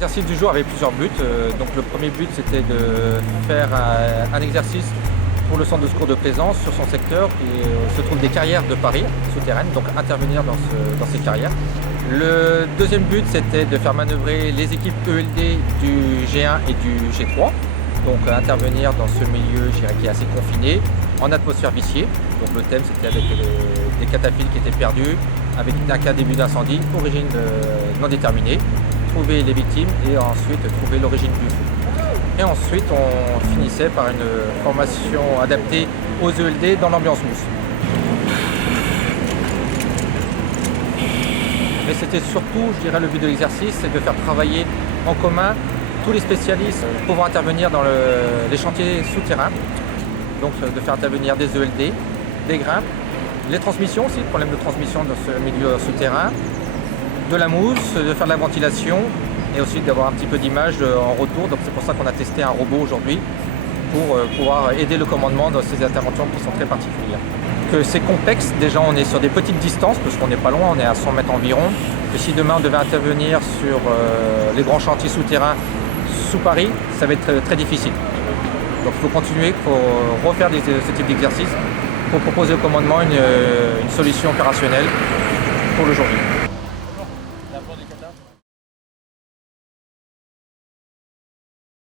L'exercice du jour avait plusieurs buts. Donc le premier but, c'était de faire un exercice pour le centre de secours de Plaisance sur son secteur qui se trouve des carrières de Paris souterraines, donc intervenir dans ces carrières. Le deuxième but, c'était de faire manœuvrer les équipes ELD du G1 et du G3, donc intervenir dans ce milieu, je dirais, qui est assez confiné, en atmosphère viciée. Donc le thème, c'était avec des cataphiles qui étaient perdus, avec un cas début d'incendie, origine non déterminée, trouver les victimes et ensuite trouver l'origine du feu. Et ensuite, on finissait par une formation adaptée aux ELD dans l'ambiance mousse. Mais c'était surtout, je dirais, le but de l'exercice, c'est de faire travailler en commun tous les spécialistes pouvant intervenir dans les chantiers souterrains. Donc de faire intervenir des ELD, des grimpes, les transmissions aussi, problème de transmission dans ce milieu souterrain, de la mousse, de faire de la ventilation et aussi d'avoir un petit peu d'image en retour. Donc c'est pour ça qu'on a testé un robot aujourd'hui pour pouvoir aider le commandement dans ces interventions qui sont très particulières. Que c'est complexe, déjà on est sur des petites distances parce qu'on n'est pas loin, on est à 100 mètres environ. Que si demain on devait intervenir sur les grands chantiers souterrains sous Paris, ça va être très, très difficile. Donc il faut continuer, il faut refaire ce type d'exercice pour proposer au commandement une solution opérationnelle pour le jour J.